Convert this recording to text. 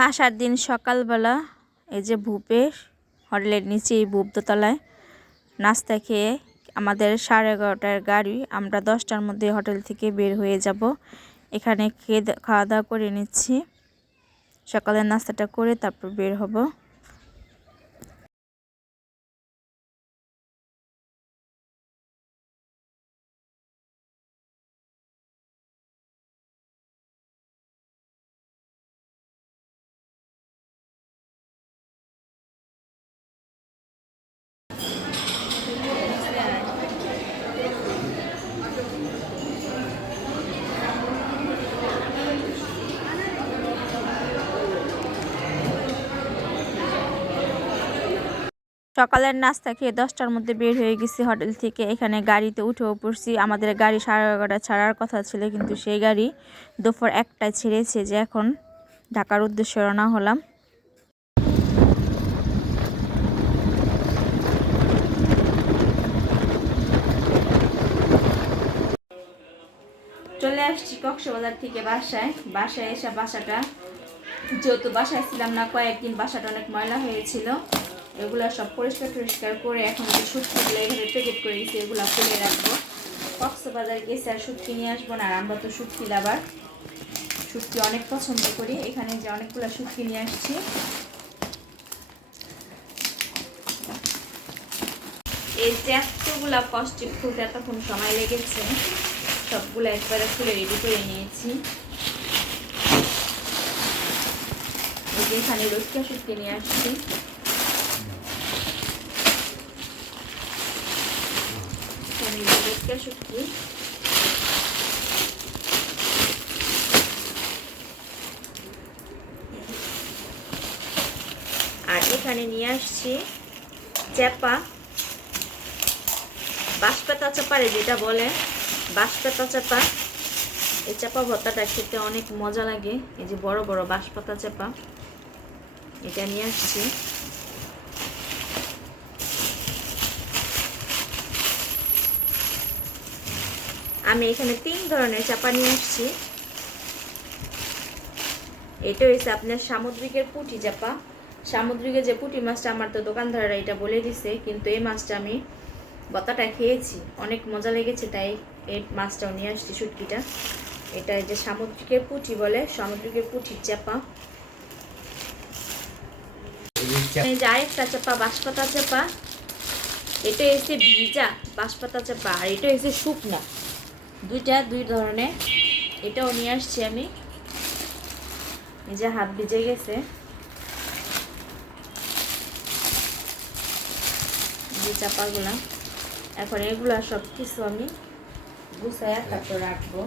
আসার দিন সকালবেলা এই যে ভূপে হোটেলের নিচে এই ভূপ দোতলায় নাস্তা খেয়ে আমাদের 11:30টার গাড়ি, আমরা 10টার মধ্যে হোটেল থেকে বের হয়ে যাব। এখানে খাওয়া দাওয়া করে নিচ্ছি, সকালের নাস্তাটা করে তারপর বের হব। সকালের নাস্তা খেয়ে 10টার মধ্যে বের হয়ে গেছি হোটেল থেকে। এখানে গাড়িতে উঠেও পড়ছি। আমাদের গাড়ি 11:30 ছাড়ার কথা ছিল, কিন্তু সেই গাড়ি দুপুর 1টায় ছেড়েছে। যে এখন ঢাকার উদ্দেশ্যে রওনা হলাম। চলে আসছি কক্সবাজার থেকে বাসায় এসে বাসাটা, যেহেতু বাসায় ছিলাম না কয়েকদিন, বাসাটা অনেক ময়লা হয়েছিল। এগুলো সব পরিষ্কার করে এখন যে শুটকিগুলো এখানে প্যাকেট করে দিয়েছি, এগুলো খুলে রাখবো। কক্সবাজার গেছে আর শুটকি নিয়ে আসবো না, আর আমরা তো শুটকি লাভার, শুটকি অনেক পছন্দ করি। এখানে যে অনেকগুলো শুটকি নিয়ে আসছি। এই যে এতগুলা কষ্টিক ফুট এতক্ষণ সময় লেগেছে, সবগুলো একবারে খুলে রেডি করে নিয়েছি। এই যে এখানে রসকা শুটকি নিয়ে আসছি। রসকা শুটকি আর এখানে নিয়ে আসছি চেপা, বাঁশপাতা চাপারে যেটা বলে বাঁশপাতা চাপা। এই চাপা ভর্তাটা খেতে অনেক মজা লাগে। এই যে বড় বড় বাঁশপাতা চাপা, এটা নিয়ে আসছি। আমি এখানে 3 ধরনের চাপা নিয়ে আসছি। এটা হচ্ছে আপনার সামুদ্রিকের পুঁটি চাপা। সামুদ্রিকের যে পুঁটি মাছটা, আমার তো দোকানদাররা এটা বলে দিছে, কিন্তু এই মাছটা আমি ভর্তাটা খেয়েছি, অনেক মজা লেগেছে, তাই এই মাছটাও নিয়ে আসছি, শুটকিটা। এটা যে সামুদ্রিকের পুঁটি বলে, সামুদ্রিকের পুঁটির চাপা। এই যে আরেকটা চাপা বাঁশপাতা চাপা, এটা হচ্ছে ভিজা বাঁশপাতা চাপা, আর এটা হচ্ছে শুকনা, দুই ধরনের। এটাও নিয়ে আসছি আমি। এই যে হাত ভিজে গেছে, যে চাপাগুলা। এখন এগুলা সব কিছু আমি গুছাইয়া তারপর রাখবো।